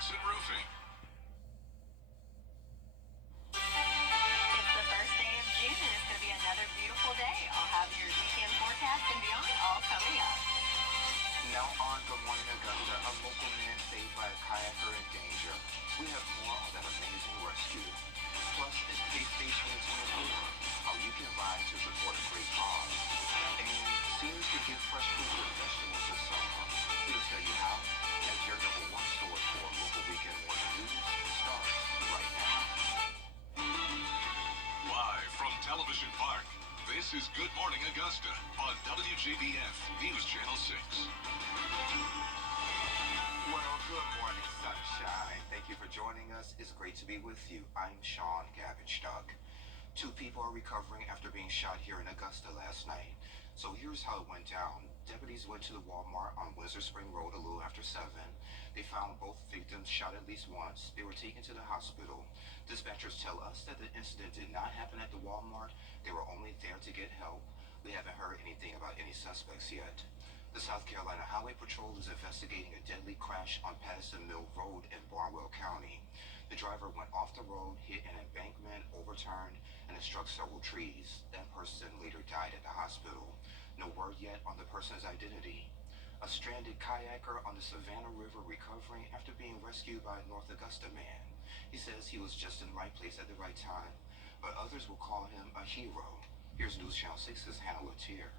Dixon Roofing. It's the first day of June and it's going to be another beautiful day. I'll have your weekend forecast and beyond all coming up. Now on Good Morning Augusta, a local man saved by a kayaker in danger. We have more on that amazing rescue. Plus, it's Pay Station 24, how you can ride to support a great cause. And seniors can get fresh fruit and vegetables this summer. We'll tell you how as your number one source for local weekend morning news starts right now. Live from Television Park, this is Good Morning Augusta on WJBF News Channel 6. Well, good morning, sunshine. Thank you for joining us. It's great to be with you. I'm Sean Gavinstock. 2 people are recovering after being shot here in Augusta last night. So here's how it went down. Deputies went to the Walmart on Windsor Spring Road a little after 7. They found both victims shot at least once. They were taken to the hospital. Dispatchers tell us that the incident did not happen at the Walmart. They were only there to get help. We haven't heard anything about any suspects yet. The South Carolina Highway Patrol is investigating a deadly crash on Patterson Mill Road in Barnwell County. The driver went off the road, hit an embankment, overturned, and it struck several trees. That person later died at the hospital. No word yet on the person's identity. A stranded kayaker on the Savannah River recovering after being rescued by a North Augusta man. He says he was just in the right place at the right time, but others will call him a hero. Here's News Channel 6's Hannah Latier.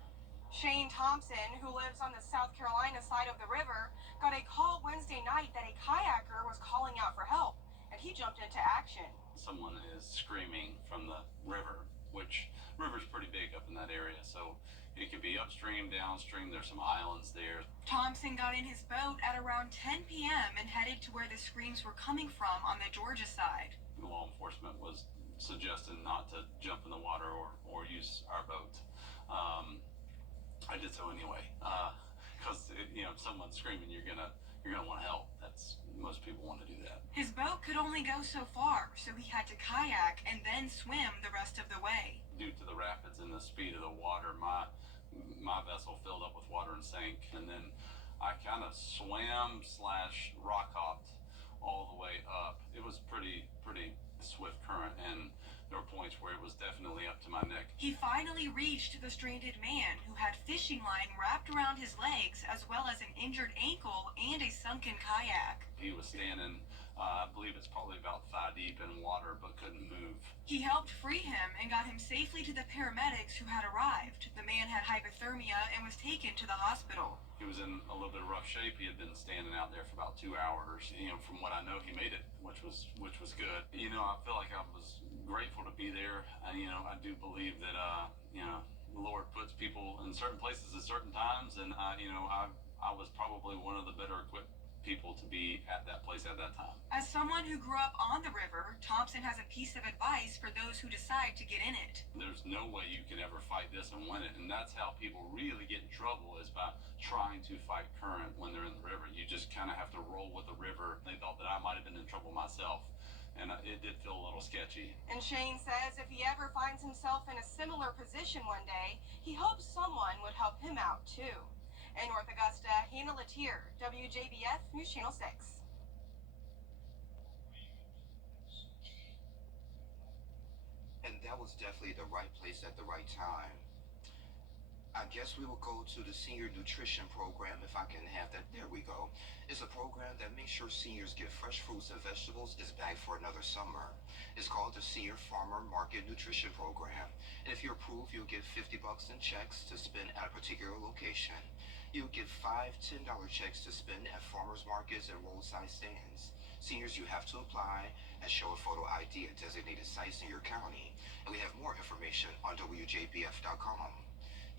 Shane Thompson, who lives on the South Carolina side of the river, got a call Wednesday night that a kayaker was calling out for help, and he jumped into action. Someone is screaming from the river, which river's pretty big up in that area, so it could be upstream, downstream. There's some islands there. Thompson got in his boat at around 10 p.m. and headed to where the screams were coming from on the Georgia side. Law enforcement was suggesting not to jump in the water or use our boat. I did so anyway, because if someone's screaming, you're gonna want to help. Most people want to do that. His boat could only go so far, so he had to kayak and then swim the rest of the way. Due to the rapids and the speed of the water, my vessel filled up with water and sank, and then I kind of swam/rock hopped all the way up. It was pretty swift current, and there were points where it was definitely up to my neck. He finally reached the stranded man, who had fishing line wrapped around his legs, as well as an injured ankle and a sunken kayak. He was standing, I believe it's probably about thigh deep in water, but couldn't move. He helped free him and got him safely to the paramedics who had arrived. The man had hypothermia and was taken to the hospital. He was in a little bit of rough shape. He had been standing out there for about 2 hours. From what I know, he made it, which was good. I feel like I was grateful to be there. I do believe that the Lord puts people in certain places at certain times, and I was probably one of the better equipped people to be at that place at that time. As someone who grew up on the river, Thompson has a piece of advice for those who decide to get in it. There's no way you can ever fight this and win it, and that's how people really get in trouble, is by trying to fight current when they're in the river. You just kind of have to roll with the river. They thought that I might have been in trouble myself, and it did feel a little sketchy. And Shane says if he ever finds himself in a similar position one day, he hopes someone would help him out too. In North Augusta, Hannah Latier, WJBF News Channel 6. And that was definitely the right place at the right time. I guess we will go to the senior nutrition program, if I can have that. There we go. It's a program that makes sure seniors get fresh fruits and vegetables. Is back for another summer. It's called the Senior Farmer Market Nutrition Program. And if you're approved, you'll get $50 in checks to spend at a particular location. You'll get 5 $10 checks to spend at farmers markets and roadside stands. Seniors, you have to apply and show a photo ID at designated sites in your county. And we have more information on WJBF.com.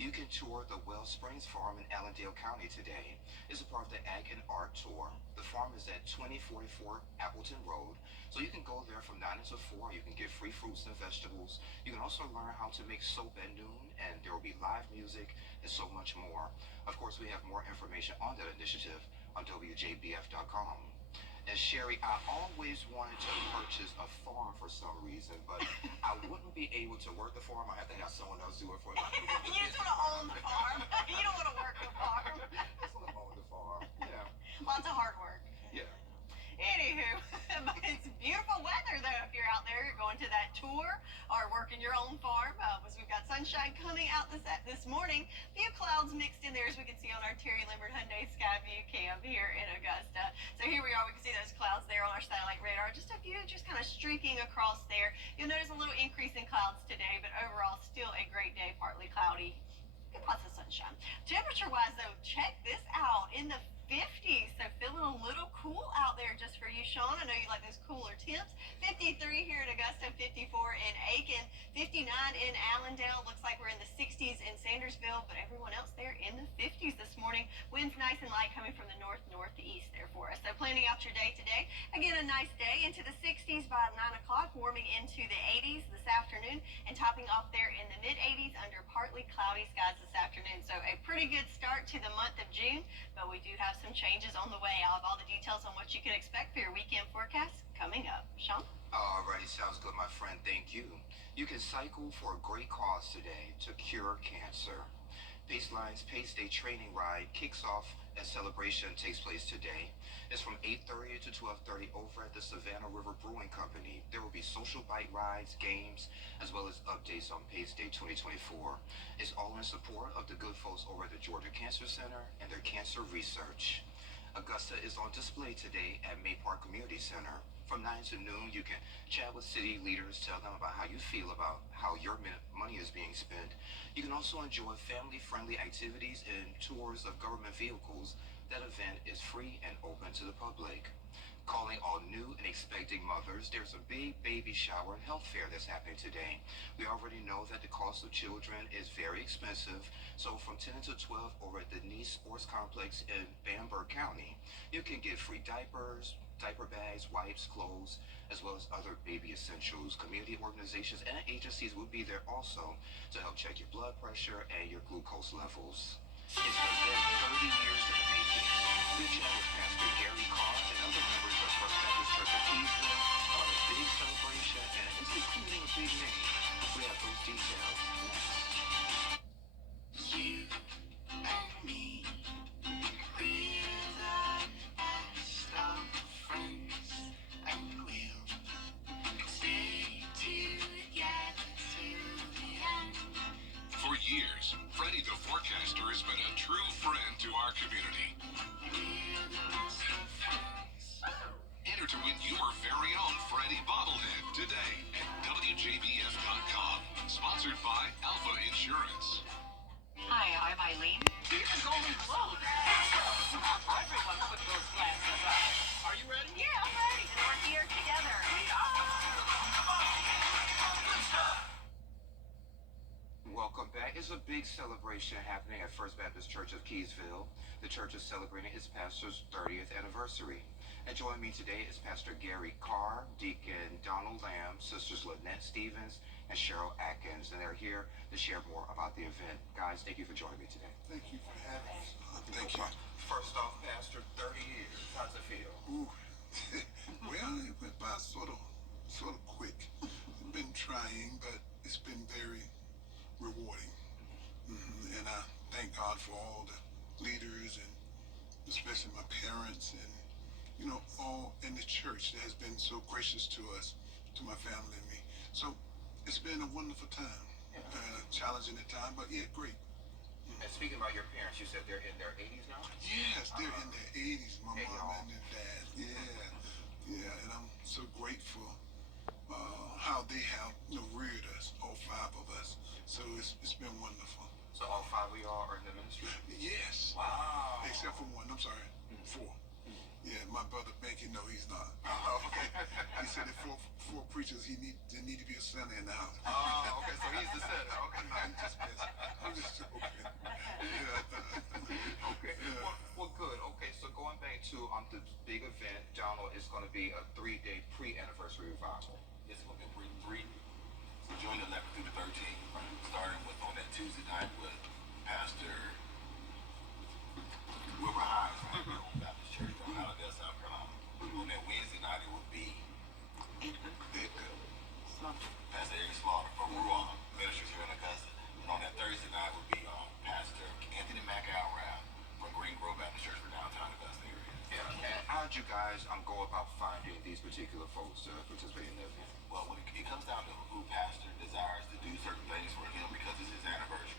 You can tour the Well Springs Farm in Allendale County today. It's a part of the Ag and Art Tour. The farm is at 2044 Appleton Road. So you can go there from 9 until 4. You can get free fruits and vegetables. You can also learn how to make soap at noon, and there will be live music and so much more. Of course, we have more information on that initiative on WJBF.com. And Sherry, I always wanted to purchase a farm for some reason, but I wouldn't be able to work the farm. I have to have someone else do it for me. You just want to own the farm. You don't want to work the farm. I just want to own the farm. Yeah. Lots of hard work. Yeah. Anywho, though, if you're out there, you're going to that tour or working your own farm, because we've got sunshine coming out this morning. Few clouds mixed in there, as we can see on our Terry Limbert Hyundai Skyview cam here in Augusta. So here we are. We can see those clouds there on our satellite radar. Just a few, just kind of streaking across there. You'll notice a little increase in clouds today, but overall, still a great day. Partly cloudy. Get lots of sunshine. Temperature-wise, though, check this out. In the 50s, so feeling a little cool out there just for you, Sean. I know you like those cooler temps. 53 here at Augusta, 54 in Aiken, 59 in Allendale. Looks like we're in the 60s in Sandersville, but everyone else there in the 50s this morning. Winds nice and light coming from the north-northeast there for us. So planning out your day today. Again, a nice day into the 60s by 9 o'clock, warming into the 80s this afternoon, and topping off there in the mid-80s under partly cloudy skies this afternoon. So a pretty good start to the month of June, but we do have some changes on the way. I'll have all the details on what you can expect for your weekend forecast coming up. Sean? Alrighty, sounds good, my friend. Thank you. You can cycle for a great cause today to cure cancer. Paceline's Pace Day training ride kicks off as celebration takes place today. It's from 8:30 to 12:30 over at the Savannah River Brewing Company. There will be social bike rides, games, as well as updates on Pace Day 2024. It's all in support of the good folks over at the Georgia Cancer Center and their cancer research. Augusta is on display today at May Park Community Center. From 9 to noon, you can chat with city leaders, tell them about how you feel about how your money is being spent. You can also enjoy family-friendly activities and tours of government vehicles. That event is free and open to the public. Calling all new and expecting mothers, there's a big baby shower and health fair that's happening today. We already know that the cost of children is very expensive, so from 10 to 12 over at the Nice Sports Complex in Bamberg County, you can get free diapers, diaper bags, wipes, clothes, as well as other baby essentials. Community organizations and agencies will be there also to help check your blood pressure and your glucose levels. It's been 30 years in the making. We chat with Pastor Gary Carr and other members of First Baptist Church of Keysville about a big celebration, and it's including a big name. We have those details next. You and me, we're the best of friends, and we'll stay together till the end. For years, Freddie the Forecaster has been a true friend to our community. Enter to win your very own Freddie bobblehead today at WJBF.com. Sponsored by Alpha Insurance. Hi, I'm Eileen. Here's the Golden Globe. Everyone put those glasses on. Are you ready? Yeah, I'm ready. And we're here together. Welcome back. It's a big celebration happening at First Baptist Church of Keysville. The church is celebrating its pastor's 30th anniversary. And joining me today is Pastor Gary Carr, Deacon Donald Lamb, Sisters Lynette Stevens, and Cheryl Atkins. And they're here to share more about the event. Guys, thank you for joining me today. Thank you for having us. Thank you. First off, Pastor, 30 years. How's it feel? Ooh. Well, it went by sort of quick. It's been trying, but it's been very rewarding. And I thank God for all the leaders and especially my parents and, all in the church that has been so gracious to us, to my family and me. So it's been a wonderful time. Challenging at time, but yeah, great. And speaking about your parents, you said they're in their 80s now? Yes, they're in their 80s, my Hey, mom y'all. and their dad. Yeah, and I'm so grateful how they have reared us, all 5 of us. So it's been wonderful. So all 5 of y'all are in the ministry? Yes. Wow. Except for 1, I'm sorry, 4. Yeah, my brother Banky, no, he's not. Oh, okay. He said that 4 preachers, there need to be a center in the house. Oh, okay, so he's the center. Okay. No, I'm just messing. I'm just joking. Yeah. Okay. Yeah. Well, good. Okay, so going back to the big event, Donald, is going to be a 3-day pre-anniversary revival. It's going to be three. So June 11th through the 13th, starting with on that Tuesday night with Pastor Wilbur Hines from the Old Baptist Church down out of there, South Carolina. On that Wednesday night, it would be Pastor Eric Slaughter from Ruah Ministries here in Augusta. And on that Thursday night would be Pastor Anthony McElroy from Green Grove Baptist Church for downtown Augusta area. Yeah. And how'd you guys go go about finding these particular folks to participate in the event? Well, when it comes down to who pastor desires to do certain things for him because it's his anniversary,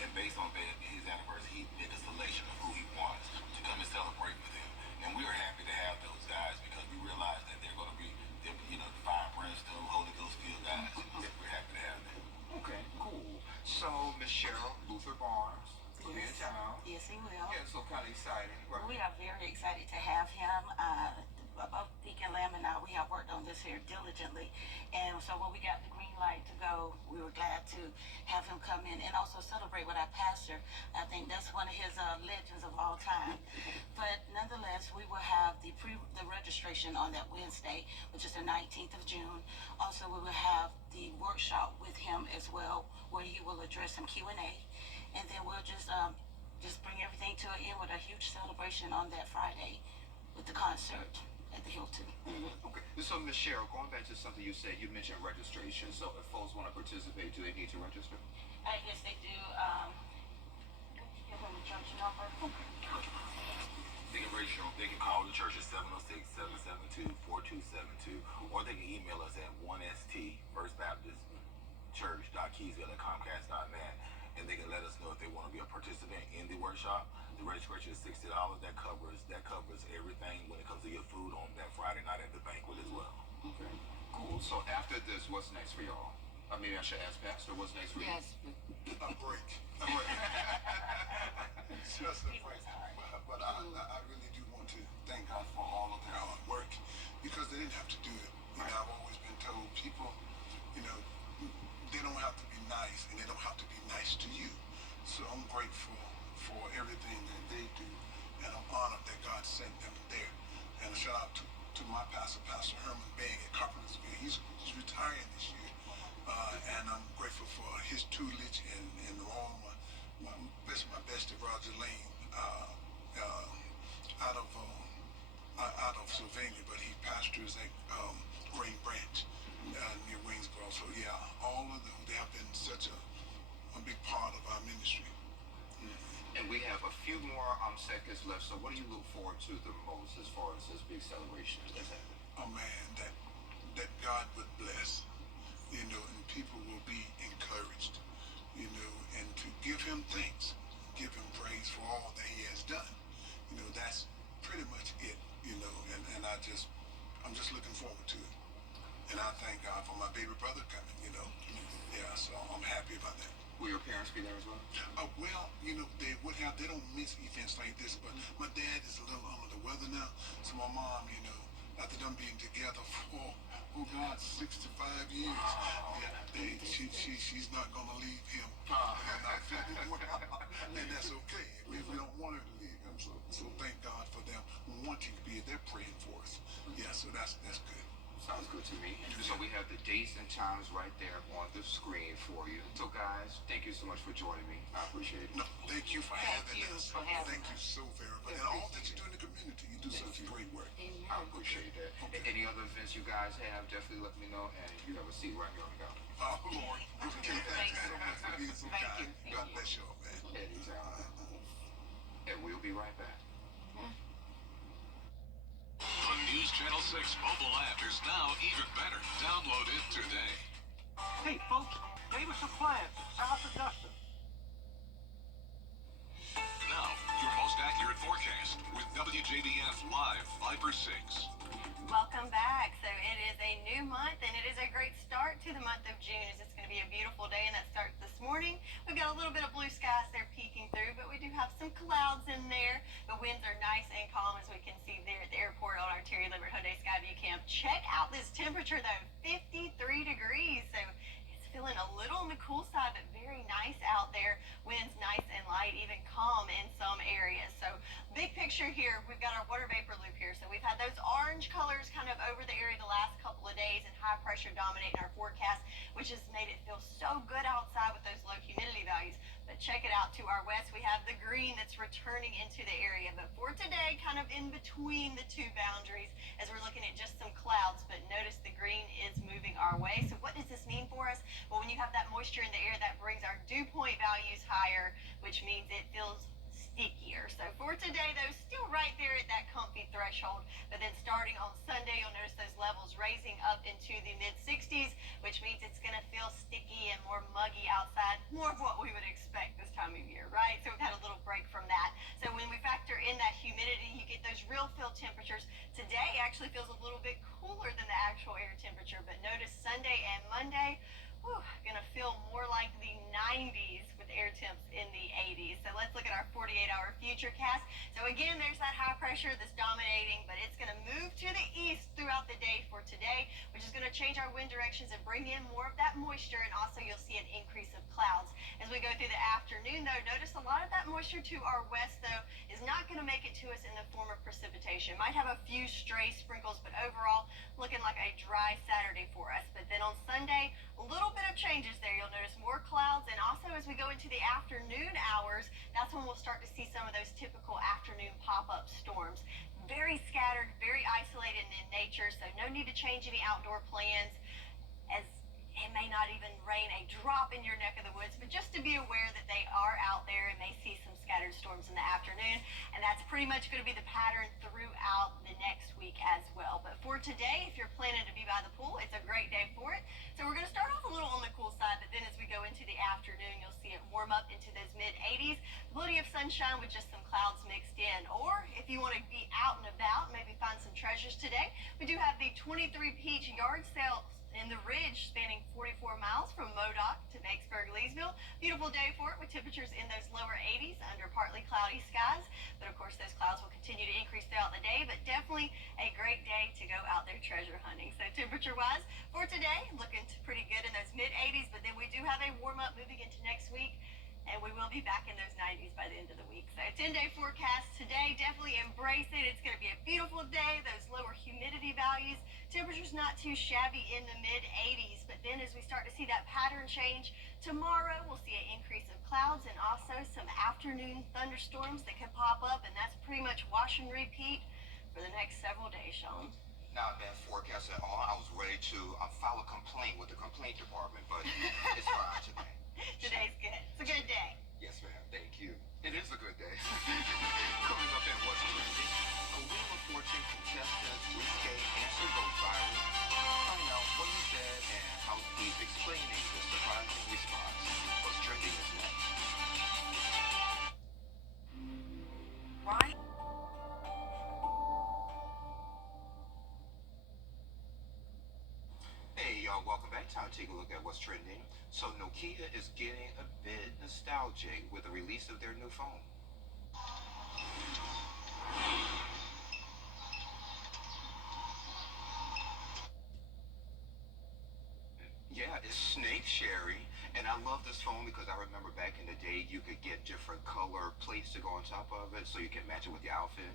and based on his anniversary, he made a selection of who he wants to come and celebrate with him. And we are happy to have those guys because we realize that they're going to be, the fire brimstone, Holy Ghost filled guys. So we're happy to have them. Okay, cool. So, Michelle, Luther Barnes will be in town. Yes, he will. Yeah, so kind of exciting. Right? We are very excited to have him. Both Deacon Lamb and I, we have worked on this here diligently. And so when we got the green light to go, we were glad to have him come in and also celebrate with our pastor. I think that's one of his legends of all time. But nonetheless, we will have the registration on that Wednesday, which is the 19th of June. Also, we will have the workshop with him as well, where he will address some Q&A. And then we'll just bring everything to an end with a huge celebration on that Friday with the concert at the Hilton. Okay. So, Michelle, going back to something you said, you mentioned registration. So, if folks want to participate, do they need to register? Yes, they do. Give them the church number. They can register. They can call the church at 706-772-4272, or they can email us at 1st First Baptist Church.keysville@comcast.net, and they can let us know if they want to be a participant in the workshop. The registration is $60. That covers everything when it comes to your food on that Friday night at the banquet as well. Okay. Cool. So after this, what's next for y'all? I mean, I should ask Pastor, what's next for you? Yes. A break. A break. Just a break. But I really do want to thank God for all of their hard work because they didn't have to do it. You know, I've always been told people, they don't have to be nice and they don't have to be nice to you. So I'm grateful for everything that they do, and I'm honored that God sent them there. And a shout out to my pastor, Pastor Herman Bang at Carpentersville. He's retiring this year, and I'm grateful for his tutelage and all my bestie Roger Lane out of Sylvania, but he pastors at Green Branch near Waynesboro. So yeah, all of them, they have been such a big part of our ministry. And we have a few more seconds left. So what do you look forward to the most as far as this big celebration that's happening? Oh man, that God would bless, and people will be encouraged, and to give him thanks, give him praise for all that he has done. That's pretty much it, and I'm just looking forward to it. And I thank God for my baby brother coming, Yeah, so I'm happy about that. Will your parents be there as well? Well, they don't miss events like this, but my dad is a little under the weather now. So my mom, after them being together for, 65 years, she's not going to leave him. Not feeling well. And that's okay. We don't want her to leave him. So thank God for them wanting to be there praying for us. Yeah, so that's good. Sounds good to me. So we have the dates and times right there on the screen for you. So guys, thank you so much for joining me. I appreciate it. No, thank you for having us. for having Thank you so very much. And all that you do in the community, you do such great work. I appreciate that. Okay. Any other events you guys have, definitely let me know. And you have a seat right here on the gallery. Oh, Lord. Thank you so much for being so kind. God bless you all, man. Anytime. And we'll be right back. The News Channel 6 mobile app is now even better. Download it today. Hey, folks, Davis Appliance, South Augusta. Now, your most accurate forecast with WJBF Live Viper 6. Welcome back. So it is a new month, and it is a great start to the month of June. It's going to be a beautiful day, and that starts this morning. We've got a little bit of blue skies there peeking through, but we do have some clouds in there. The winds are nice and calm, as we can see there at the airport on our Terry Limbert Hyundai Skyview Camp. Check out this temperature, though, 53 degrees. So it's feeling a little on the cool side, but very nice out there. Winds nice and light, even calm in some areas. So big picture here, we've got our water vapor loop here. So we've had those orange colors kind of over the area the last couple of days, and high pressure dominating our forecast, which has made it feel so good outside with those low humidity values. But check it out, to our west we have the green that's returning into the area. But for today, kind of in between the two boundaries, as we're looking at just some clouds, but notice the green is moving our way. So what does this mean for us? Well, when you have that moisture in the air, that brings our dew point values higher, which means it feels stickier. So for today, though, still right there at that comfy threshold. But then starting on Sunday, you'll notice those levels raising up into the mid-60s, which means it's going to feel sticky and more muggy outside. More of what we would expect this time of year, right? So we've had a little break from that. So when we factor in that humidity, you get those real feel temperatures. Today actually feels a little bit cooler than the actual air temperature, but notice Sunday and Monday, gonna feel more like the 90s with air temps in the 80s. So let's look at our 48-hour future cast. So again, there's that high pressure that's dominating, but it's gonna move to the east throughout the day for today, which is gonna change our wind directions and bring in more of that moisture, and also you'll see an increase of clouds. As we go through the afternoon, though, notice a lot of that moisture to our west, though, is not gonna make it to us in the form of precipitation. Might have a few stray sprinkles, but overall, looking like a dry Saturday for us. But then on Sunday, a little bit of changes there. You'll notice more clouds, and also as we go into the afternoon hours, that's when we'll start to see some of those typical afternoon pop-up storms. Very scattered, very isolated in nature, so no need to change any outdoor plans, as it may not even rain a drop in your neck of the woods, but just to be aware that they are out there and may see some scattered storms in the afternoon, and that's pretty much going to be the pattern throughout the next week as well. But for today, if you're planning to be by the pool, it's a great day for it. So we're going to start off a little on the cool side, but then as we go into the afternoon, you'll see it warm up into those mid-80s. Plenty of sunshine with just some clouds mixed in. Or if you want to be out and about, maybe find some treasures today, we do have the 23 Peach yard sale in the Ridge, spanning 44 miles from Modoc to Vicksburg, Leesville. Beautiful day for it with temperatures in those lower 80s under partly cloudy skies. But of course, those clouds will continue to increase throughout the day, but definitely a great day to go out there treasure hunting. So temperature-wise for today, looking pretty good in those mid-80s, but then we do have a warm-up moving into next week, and we will be back in those 90s by the end of the week. So 10-day forecast today, definitely embrace it. It's going to be a beautiful day. Those lower humidity values, temperatures not too shabby in the mid-80s, but then as we start to see that pattern change, tomorrow we'll see an increase of clouds and also some afternoon thunderstorms that could pop up, and that's pretty much wash and repeat for the next several days, Sean. Not a bad forecast at all. I was ready to file a complaint with the complaint department, but it's fine today. Today's good. It's a good day. Yes, ma'am. Thank you. It is a good day. Coming up at What's Trending, a Wheel of Fortune contestant risque answer goes viral. Find out what he said and how he's explaining the surprising response. What's Trending is next. Right? Hey y'all, welcome back. Time to take a look at what's trending. So Nokia is getting a bit nostalgic with the release of their new phone. Yeah, it's Snake Sherry, and I love this phone because I remember back in the day you could get different color plates to go on top of it so you can match it with your outfit.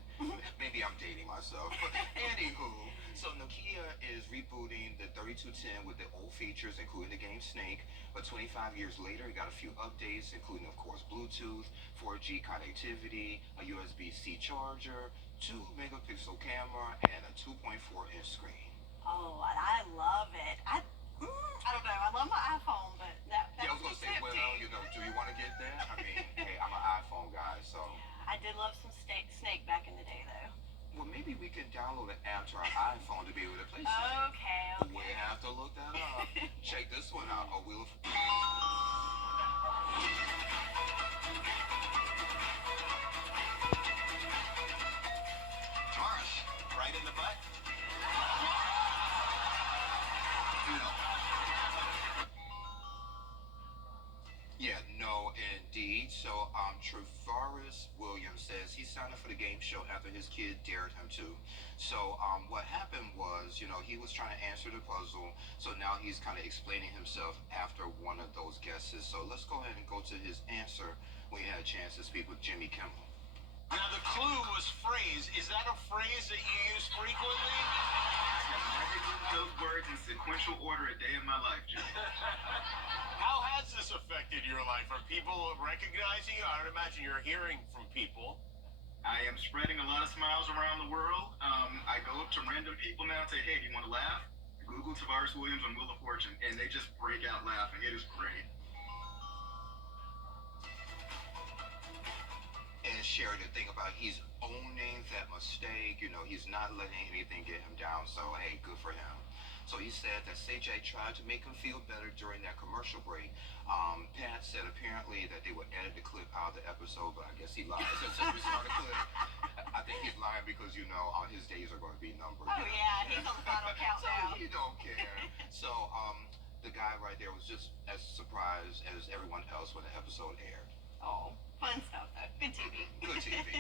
Maybe I'm dating myself, but anywho, so Nokia is rebooting the 3210 with the old features, including the game Snake, but 25 years later, it got a few updates, including, of course, Bluetooth, 4G connectivity, a USB-C charger, 2-megapixel camera, and a 2.4-inch screen. Oh, I love it. I don't know. I love my iPhone, but that Yeah, I was gonna say, well, tempting. do you want to get that? I mean, hey, I'm an iPhone guy, so. I did love some Snake back in the day, though. Well, maybe we can download an app to our iPhone to be able to play Snake. Okay. We have to look that up. Check this one out. A Wheel of Taurus, right in the butt. Yeah, no, indeed. So, Travaris Williams says he signed up for the game show after his kid dared him to. So, what happened was, he was trying to answer the puzzle. So now he's kind of explaining himself after one of those guesses. So let's go ahead and go to his answer when he had a chance to speak with Jimmy Kimmel. Now, the clue was phrase. Is that a phrase that you use frequently? I have never used those words in sequential order a day in my life, Jimmy. How has this affected your life? Are people recognizing you? I would imagine you're hearing from people. I am spreading a lot of smiles around the world. I go up to random people now and say, hey, do you want to laugh? Google Tavares Williams on Wheel of Fortune, and they just break out laughing. It is great. And Sherry, the thing about he's owning that mistake, he's not letting anything get him down. So, hey, good for him. So he said that CJ tried to make him feel better during that commercial break. Pat said apparently that they would edit the clip out of the episode, but I guess he lied. Since we started the clip, I think he's lying because, his days are going to be numbered. Oh, yeah, he's on the final countdown. So he don't care. So, the guy right there was just as surprised as everyone else when the episode aired. Oh, fun stuff, though. Good TV. Good TV.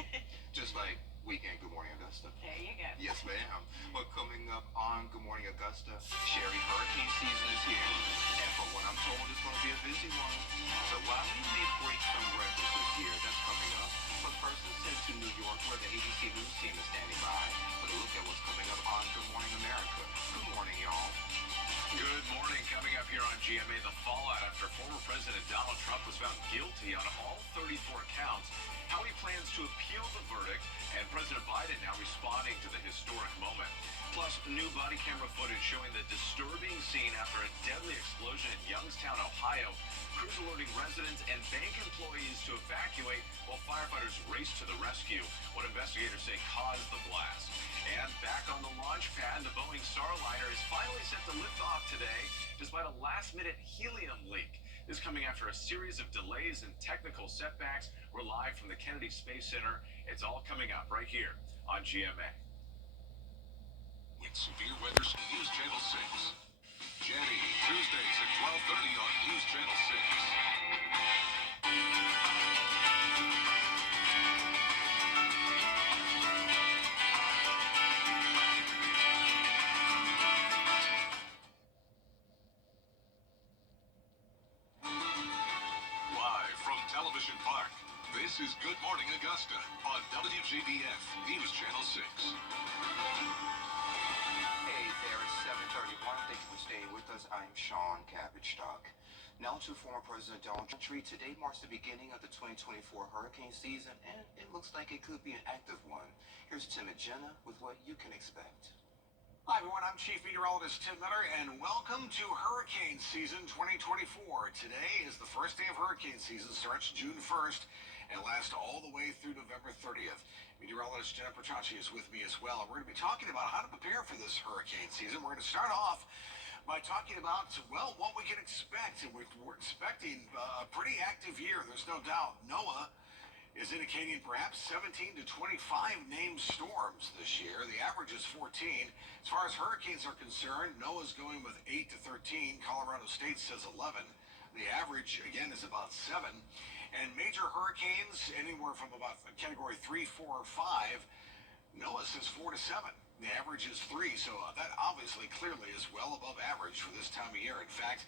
Just like Weekend Good Morning Augusta. There you go. Yes, ma'am. But coming up on Good Morning Augusta, Sherry, hurricane season is here. And from what I'm told, it's going to be a busy one. So while we may break some records this year, that's coming up. But first, let's head to New York, where the ABC News team is standing by for a look at what's coming up on Good Morning America. Good morning, y'all. Good morning. Coming up here on GMA, the fallout after former President Donald Trump was found guilty on all 34 counts, how he plans to appeal the verdict, and President Biden now responding to the historic moment. Plus, new body camera footage showing the disturbing scene after a deadly explosion in Youngstown, Ohio. Crews alerting residents and bank employees to evacuate while firefighters race to the rescue. What investigators say caused the blast. And back on the launch pad, the Boeing Starliner is finally set to lift off today despite a last-minute helium leak. This coming after a series of delays and technical setbacks. We're live from the Kennedy Space Center. It's all coming up right here on GMA. With severe weather, News Channel 6. Jenny, Tuesdays at 12:30 on News Channel 6. Live from Television Park, this is Good Morning Augusta on WJBF News Channel 6. Hey there, it's 7:31. Thank you for staying with us. I'm Sean Cabbage-Stock. Now to former President Donald Trump. Today marks the beginning of the 2024 hurricane season, and it looks like it could be an active one. Here's Tim and Jenna with what you can expect. Hi everyone, I'm Chief Meteorologist Tim Miller, and welcome to hurricane season 2024. Today is the first day of hurricane season, starts June 1st and lasts all the way through November 30th. Meteorologist Jenna Perchachi is with me as well. We're going to be talking about how to prepare for this hurricane season. We're going to start off by talking about, well, what we can expect. And we're expecting a pretty active year, there's no doubt. NOAA is indicating perhaps 17 to 25 named storms this year. The average is 14. As far as hurricanes are concerned, NOAA's going with 8 to 13. Colorado State says 11. The average, again, is about 7. And major hurricanes, anywhere from about category 3, 4, or 5, NOAA says 4 to 7. The average is 3, so that obviously clearly is well above average for this time of year. In fact,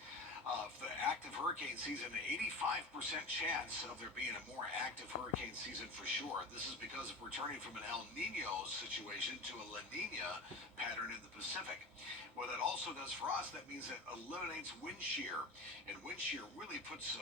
the active hurricane season, an 85% chance of there being a more active hurricane season for sure. This is because of returning from an El Nino situation to a La Nina pattern in the Pacific. What that also does for us, that means it eliminates wind shear. And wind shear really puts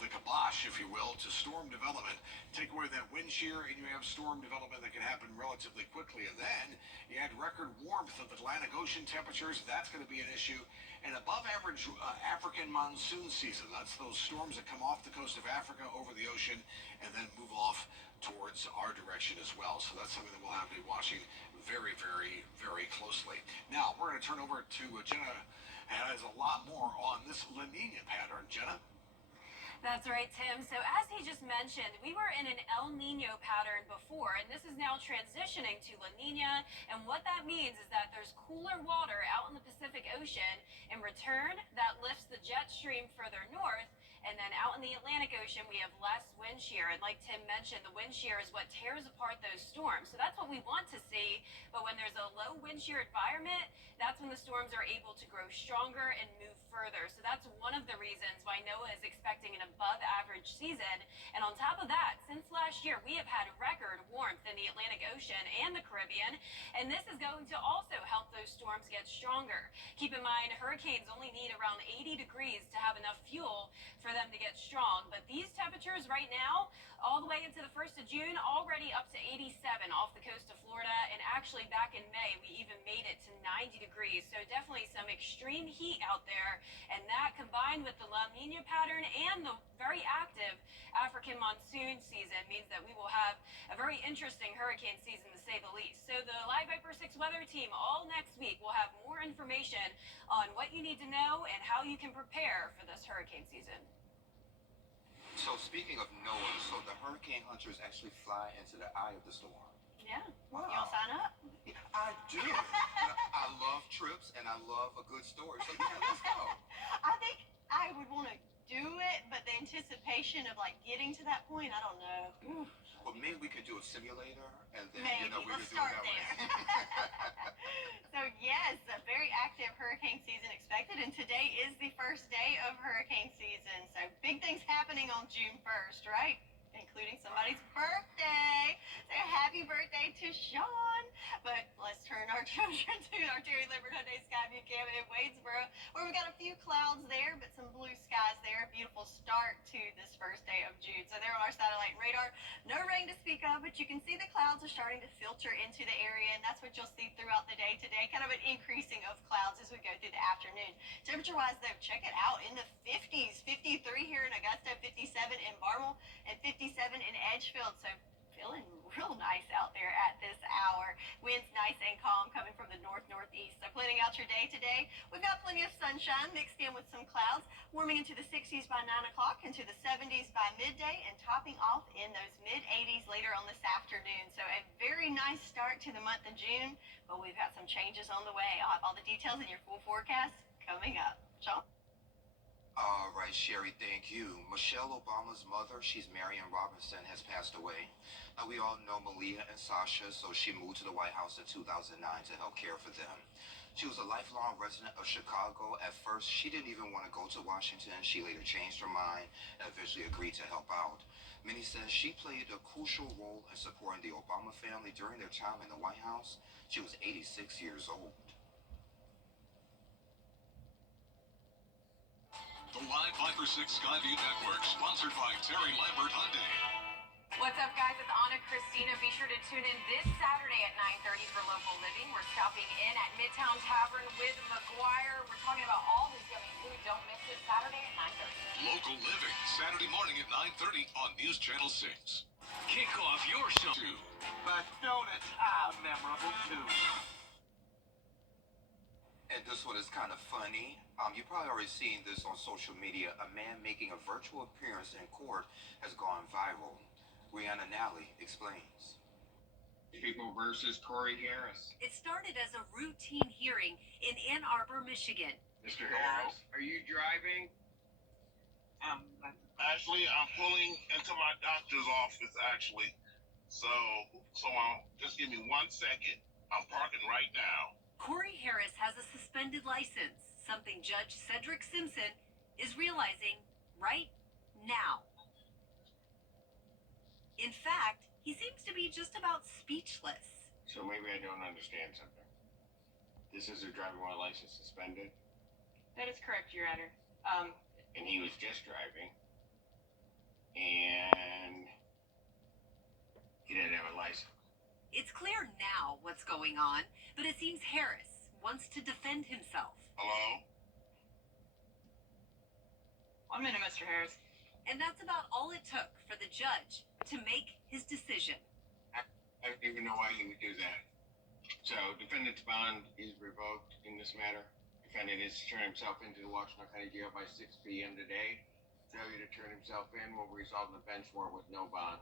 the kibosh, if you will, to storm development. Take away that wind shear and you have storm development that can happen relatively quickly. And then you add record warmth of Atlantic Ocean temperatures. That's going to be an issue. And above average African monsoon season. That's those storms that come off the coast of Africa over the ocean and then move off towards our direction as well. So that's something that we'll have to be watching very, very, very closely. Now, we're going to turn over to Jenna, who has a lot more on this La Nina pattern. Jenna? That's right, Tim. So as he just mentioned, we were in an El Nino pattern before, and this is now transitioning to La Nina. And what that means is that there's cooler water out in the Pacific Ocean. In return, that lifts the jet stream further north. And then out in the Atlantic Ocean, we have less wind shear. And like Tim mentioned, the wind shear is what tears apart those storms. So that's what we want to see. But when there's a low wind shear environment, that's when the storms are able to grow stronger and move further. So that's one of the reasons why NOAA is expecting an above average season. And on top of that, since last year, we have had record warmth in the Atlantic Ocean and the Caribbean. And this is going to also help those storms get stronger. Keep in mind, hurricanes only need around 80 degrees to have enough fuel for them to get strong. But these temperatures right now, all the way into the 1st of June, already up to 87 off the coast of Florida. And actually back in May, we even made it to 90 agree. So definitely some extreme heat out there, and that combined with the La Nina pattern and the very active African monsoon season means that we will have a very interesting hurricane season, to say the least. So the Live Viper 6 weather team all next week will have more information on what you need to know and how you can prepare for this hurricane season. So speaking of knowing, so the hurricane hunters actually fly into the eye of the storm. Yeah. Wow. You want to sign up? I do. I love trips and I love a good story. So yeah, let's go. I think I would want to do it, but the anticipation of like getting to that point, I don't know. Well, maybe we could do a simulator and then Maybe. we Let's could do it start that way. So yes, a very active hurricane season expected, and today is the first day of hurricane season. So big things happening on June 1st, right? Including somebody's birthday. So happy birthday to Sean. But let's turn our attention to our Terry Limbert Hyundai Skyview Cam in Wadesboro, where we got a few clouds there, but some blue skies there. A beautiful start to this first day of June. So there on our satellite radar, no rain to speak of, but you can see the clouds are starting to filter into the area, and that's what you'll see throughout the day today. Kind of an increasing of clouds as we go through the afternoon. Temperature-wise, though, check it out in the 50s. 53 here in Augusta, 57 in Barmel, and 57 in Edgefield. So feeling real nice out there at this hour. Winds nice and calm coming from the north-northeast. So planning out your day today, we've got plenty of sunshine mixed in with some clouds, warming into the 60s by 9 o'clock, into the 70s by midday, and topping off in those mid-80s later on this afternoon. So a very nice start to the month of June, but we've got some changes on the way. I'll have all the details in your full forecast coming up. Sean? All right, Sherry, thank you. Michelle Obama's mother, she's Marion Robinson, has passed away. Now, we all know Malia and Sasha, so she moved to the White House in 2009 to help care for them. She was a lifelong resident of Chicago. At first, she didn't even want to go to Washington. She later changed her mind and eventually agreed to help out. Many says she played a crucial role in supporting the Obama family during their time in the White House. She was 86 years old. The Live Viper 6 Skyview Network, sponsored by Terry Lambert Hyundai. What's up, guys? It's Anna Christina. Be sure to tune in this Saturday at 9:30 for Local Living. We're stopping in at Midtown Tavern with McGuire. We're talking about all this yummy food. Don't miss it Saturday at 9:30. Local Living, Saturday morning at 9:30 on News Channel 6. Kick off your show. But donuts are memorable too. And this one is kind of funny. You've probably already seen this on social media. A man making a virtual appearance in court has gone viral. Rihanna Nally explains. People versus Corey Harris. It started as a routine hearing in Ann Arbor, Michigan. Mr. Harris, are you driving? Actually, I'm pulling into my doctor's office, actually. So just give me 1 second. I'm parking right now. Corey Harris has a suspended license, something Judge Cedric Simpson is realizing right now. In fact, he seems to be just about speechless. So maybe I don't understand something. This is a driving while license suspended? That is correct, Your Honor. And he was just driving. And he didn't have a license. It's clear now what's going on, but it seems Harris wants to defend himself. Hello? 1 minute, Mr. Harris. And that's about all it took for the judge to make his decision. I don't even know why he would do that. So, defendant's bond is revoked in this matter. Defendant is to turn himself into the Washington County Jail by 6 p.m. today. Failure to turn himself in will result in a bench warrant with no bond.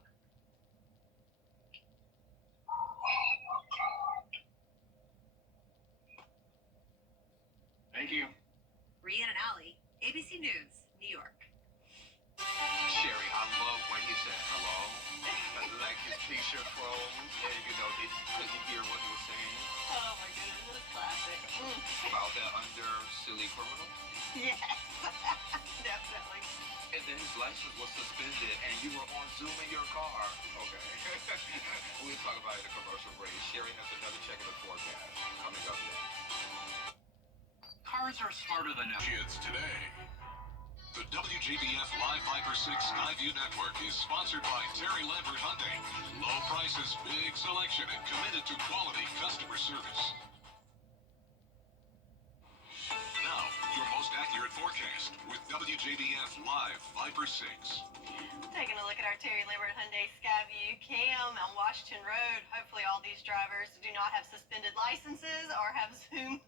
Thank you. Rihanna Nally, ABC News, New York. Sherry, I love when he said hello. Like his t-shirt froze, and they couldn't hear what he was saying. Oh my goodness, that's classic. About that under silly criminal. Yes, definitely. And then his license was suspended, and you were on Zoom in your car. Okay. We'll talk about it in the commercial break. Sherry has another check of the forecast coming up next. Cars are smarter than kids today. The WJBF Live Viper 6 Skyview Network is sponsored by Terry Lambert Hyundai. Low prices, big selection, and committed to quality customer service. WJBF Live Viper 6. Taking a look at our Terry Lambert Hyundai Skyview cam on Washington Road. Hopefully all these drivers do not have suspended licenses or have Zoom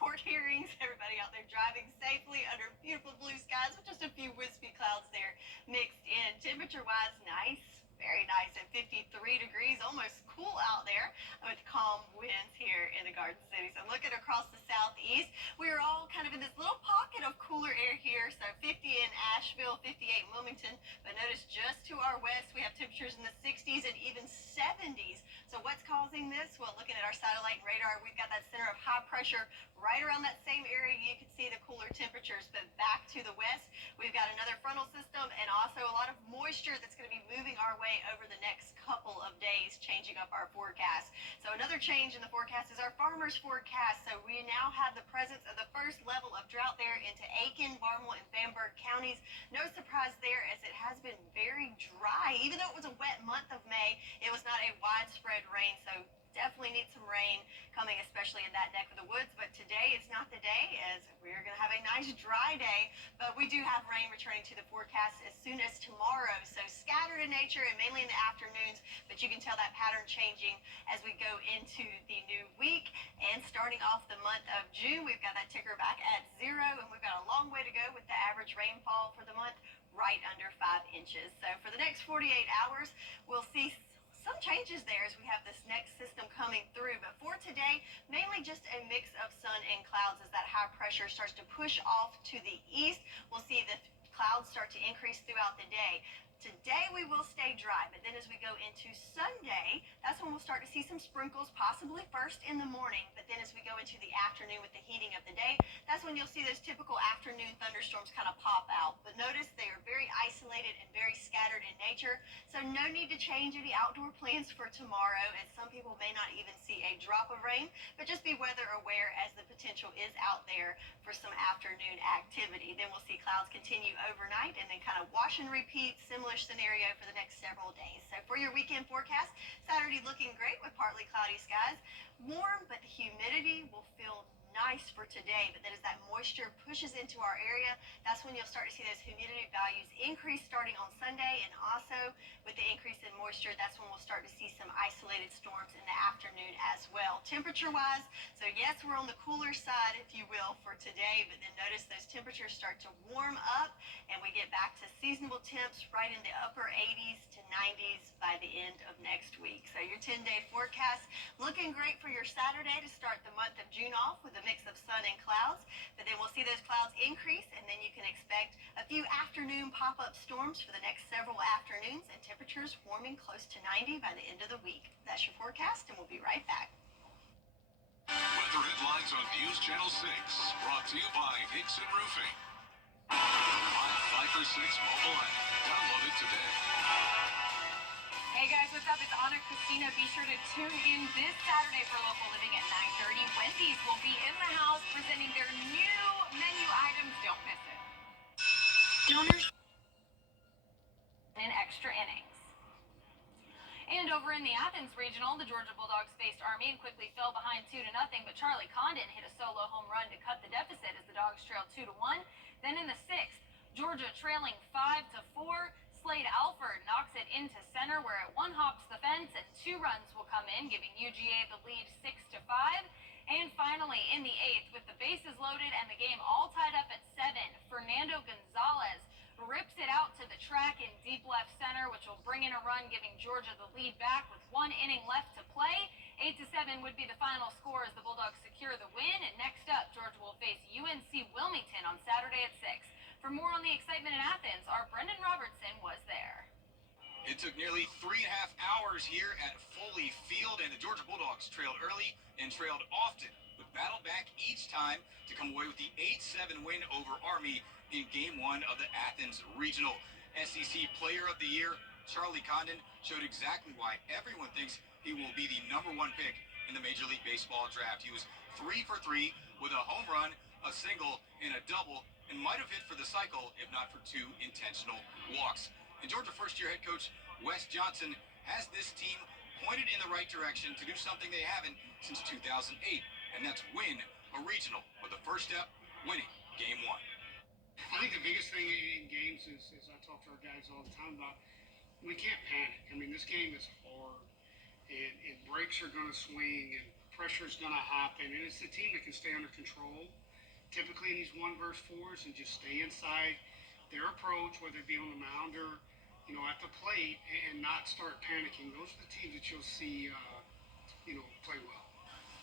court hearings. Everybody out there driving safely under beautiful blue skies with just a few wispy clouds there mixed in. Temperature-wise, nice. Very nice at 53 degrees, almost cool out there with calm winds here in the Garden City. So looking across the southeast, we're all kind of in this little pocket of cooler air here. So 50 in Asheville, 58 in Wilmington. But notice just to our west, we have temperatures in the 60s and even 70s. So what's causing this? Well, looking at our satellite and radar, we've got that center of high pressure right around that same area. You can see the cooler temperatures. But back to the west, we've got another frontal system and also a lot of moisture that's going to be moving our way over the next couple of days, changing up our forecast. So another change in the forecast is our farmer's forecast. So we now have the presence of the first level of drought there into Aiken, Barnwell, and Bamberg counties. No surprise there, as it has been very dry. Even though it was a wet month of May, it was not a widespread rain. So definitely need some rain coming, especially in that neck of the woods. But today is not the day, as we're going to have a nice dry day. But we do have rain returning to the forecast as soon as tomorrow. So scattered in nature and mainly in the afternoons. But you can tell that pattern changing as we go into the new week. And starting off the month of June, we've got that ticker back at 0. And we've got a long way to go with the average rainfall for the month, right under 5 inches. So for the next 48 hours, we'll see some changes there as we have this next system coming through. But for today, mainly just a mix of sun and clouds as that high pressure starts to push off to the east. We'll see the clouds start to increase throughout the day. Today we will stay dry, but then as we go into Sunday, that's when we'll start to see some sprinkles, possibly first in the morning, but then as we go into the afternoon with the heating of the day, that's when you'll see those typical afternoon thunderstorms kind of pop out. But notice they are very isolated and very scattered in nature, so no need to change any outdoor plans for tomorrow, as some people may not even see a drop of rain, but just be weather aware as the potential is out there for some afternoon activity. Then we'll see clouds continue overnight and then kind of wash and repeat, similar scenario for the next several days. So for your weekend forecast, Saturday looking great with partly cloudy skies. Warm, but the humidity will feel nice for today, but then as that moisture pushes into our area, that's when you'll start to see those humidity values increase starting on Sunday, and also with the increase in moisture, that's when we'll start to see some isolated storms in the afternoon as well. Temperature-wise, so yes, we're on the cooler side, if you will, for today, but then notice those temperatures start to warm up, and we get back to seasonable temps right in the upper 80s to 90s by the end of next week. So your 10-day forecast looking great for your Saturday to start the month of June off with a mix of sun and clouds, but then we'll see those clouds increase, and then you can expect a few afternoon pop-up storms for the next several afternoons, and temperatures warming close to 90 by the end of the week. That's your forecast, and we'll be right back. Weather headlines on News Channel 6, brought to you by Hickson Roofing. Live Viper 6 mobile app. Download it today. Hey guys, what's up? It's Anna Christina. Be sure to tune in this Saturday for Local Living at 9:30. Wendy's will be in the house presenting their new menu items. Don't miss it. Donors in extra innings. And over in the Athens Regional, the Georgia Bulldogs faced Army and quickly fell behind 2-0, but Charlie Condon hit a solo home run to cut the deficit as the Dogs trailed 2-1. Then in the 6th, Georgia trailing 5-4. Slade Alford knocks it into center, where it one hops the fence, and 2 runs will come in, giving UGA the lead 6-5. And finally, in the 8th, with the bases loaded and the game all tied up at 7, Fernando Gonzalez rips it out to the track in deep left center, which will bring in a run, giving Georgia the lead back with 1 inning left to play. 8-7 would be the final score as the Bulldogs secure the win. And next up, Georgia will face UNC Wilmington on Saturday at 6. For more on the excitement in Athens, our Brendan Robertson was there. It took nearly 3.5 hours here at Foley Field, and the Georgia Bulldogs trailed early and trailed often, but battled back each time to come away with the 8-7 win over Army in Game 1 of the Athens Regional. SEC Player of the Year, Charlie Condon, showed exactly why everyone thinks he will be the #1 pick in the Major League Baseball draft. He was 3 for 3 with a home run, a single, and a double, and might have hit for the cycle if not for 2 intentional walks. And Georgia first-year head coach Wes Johnson has this team pointed in the right direction to do something they haven't since 2008, and that's win a regional, with the first step winning Game 1. I think the biggest thing in games is I talk to our guys all the time about, we can't panic. I mean, this game is hard, and breaks are going to swing, and pressure is going to happen, and it's the team that can stay under control, typically in these 1-versus-4s, and just stay inside their approach, whether it be on the mound or, at the plate, and not start panicking. Those are the teams that you'll see, play well.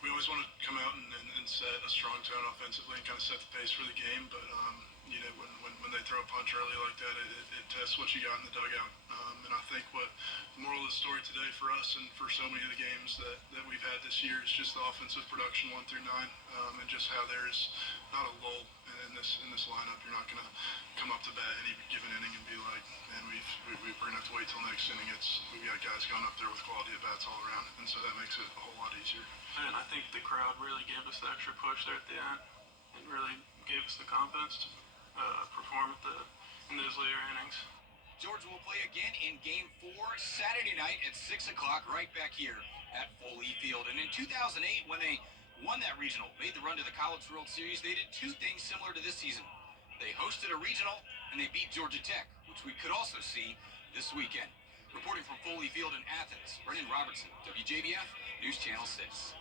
We always want to come out and set a strong tone offensively and kind of set the pace for the game, but when they throw a punch early like that, it tests what you got in the dugout. And I think what the moral of the story today for us and for so many of the games that we've had this year is just the offensive production 1 through 9, and just how there's not a lull in this lineup. You're not going to come up to bat any given inning and be like, man, we're going to have to wait till next inning. We've got guys going up there with quality at bats all around, and so that makes it a whole lot easier. And I think the crowd really gave us the extra push there at the end. It really gave us the confidence to perform in those later innings. Georgia will play again in Game 4 Saturday night at 6 o'clock right back here at Foley Field. And in 2008, when they won that regional, made the run to the College World Series, they did two things similar to this season. They hosted a regional, and they beat Georgia Tech, which we could also see this weekend. Reporting from Foley Field in Athens, Brendan Robertson, WJBF, News Channel 6.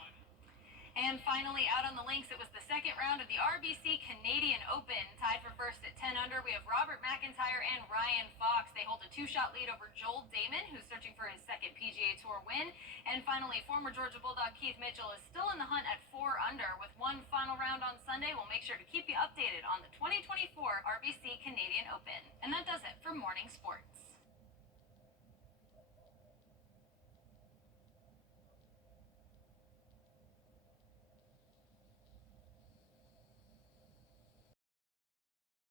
And finally, out on the links, it was the second round of the RBC Canadian Open. Tied for first at 10 under, we have Robert McIntyre and Ryan Fox. They hold a 2-shot lead over Joel Damon, who's searching for his second PGA Tour win. And finally, former Georgia Bulldog Keith Mitchell is still in the hunt at 4 under. With one final round on Sunday, we'll make sure to keep you updated on the 2024 RBC Canadian Open. And that does it for Morning Sports.